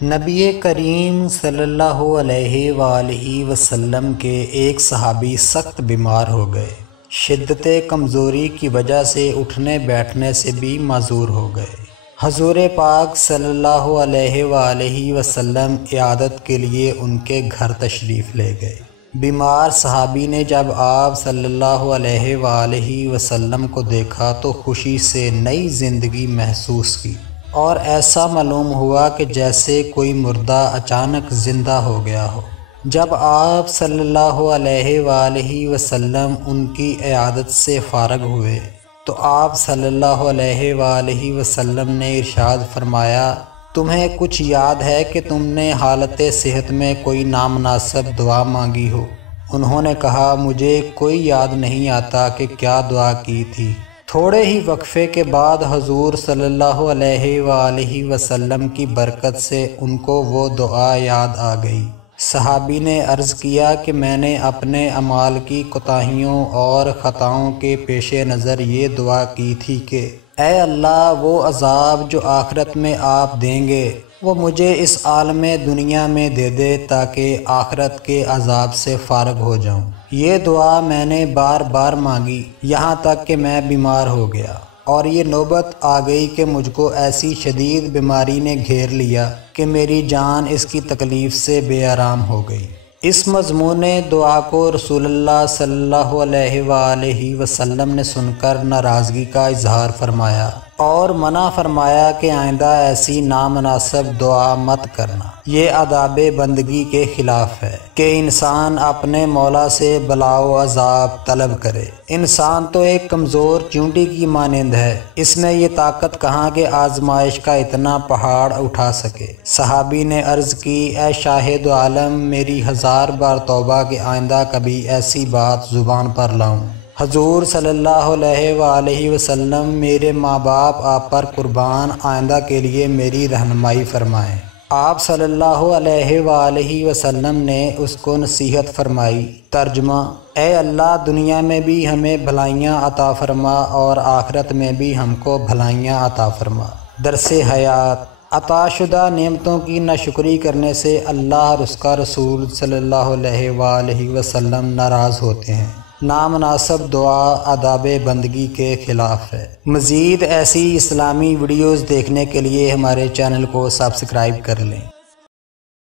نبی کریم صلی اللہ علیہ وآلہ وسلم کے ایک صحابی سخت بیمار ہو گئے۔ شدت کمزوری کی وجہ سے اٹھنے بیٹھنے سے بھی معذور ہو گئے۔ حضور پاک صلی اللہ علیہ وآلہ وسلم عیادت کے لیے ان کے گھر تشریف لے گئے۔ بیمار صحابی نے جب آپ صلی اللہ علیہ وآلہ وسلم کو دیکھا تو خوشی سے نئی زندگی محسوس کی، اور ایسا معلوم ہوا کہ جیسے کوئی مردہ اچانک زندہ ہو گیا ہو۔ جب آپ صلی اللہ علیہ وآلہ وسلم ان کی عیادت سے فارغ ہوئے تو آپ صلی اللہ علیہ وآلہ وسلم نے ارشاد فرمایا، تمہیں کچھ یاد ہے کہ تم نے حالت صحت میں کوئی نامناسب دعا مانگی ہو؟ انہوں نے کہا، مجھے کوئی یاد نہیں آتا کہ کیا دعا کی تھی۔ تھوڑے ہی وقفے کے بعد حضور صلی اللہ علیہ وآلہ وسلم کی برکت سے ان کو وہ دعا یاد آ گئی۔ صحابی نے عرض کیا کہ میں نے اپنے اعمال کی کوتاہیوں اور خطاؤں کے پیش نظر یہ دعا کی تھی کہ اے اللہ، وہ عذاب جو آخرت میں آپ دیں گے وہ مجھے اس عالم دنیا میں دے دے تاکہ آخرت کے عذاب سے فارغ ہو جاؤں۔ یہ دعا میں نے بار بار مانگی یہاں تک کہ میں بیمار ہو گیا، اور یہ نوبت آ گئی کہ مجھ کو ایسی شدید بیماری نے گھیر لیا کہ میری جان اس کی تکلیف سے بے آرام ہو گئی۔ اس مضمون دعا کو رسول اللہ صلی اللہ علیہ وآلہ وسلم نے سن کر ناراضگی کا اظہار فرمایا اور منع فرمایا کہ آئندہ ایسی نامناسب دعا مت کرنا۔ یہ آداب بندگی کے خلاف ہے کہ انسان اپنے مولا سے بلا و عذاب طلب کرے۔ انسان تو ایک کمزور چونٹی کی مانند ہے، اس میں یہ طاقت کہاں کہ آزمائش کا اتنا پہاڑ اٹھا سکے۔ صحابی نے عرض کی، اے شاہد عالم، میری 1000 بار توبہ کہ آئندہ کبھی ایسی بات زبان پر لاؤں۔ حضور صلی اللہ علیہ وآلہ وسلم، میرے ماں باپ آپ پر قربان، آئندہ کے لیے میری رہنمائی فرمائیں۔ آپ صلی اللہ علیہ وآلہ وسلم نے اس کو نصیحت فرمائی۔ ترجمہ: اے اللہ، دنیا میں بھی ہمیں بھلائیاں عطا فرما اور آخرت میں بھی ہم کو بھلائیاں عطا فرما۔ درس حیات: عطا شدہ نعمتوں کی ناشکری کرنے سے اللہ اور اس کا رسول صلی اللہ علیہ وآلہ وسلم ناراض ہوتے ہیں۔ نامناسب دعا آداب بندگی کے خلاف ہے۔ مزید ایسی اسلامی ویڈیوز دیکھنے کے لیے ہمارے چینل کو سبسکرائب کر لیں۔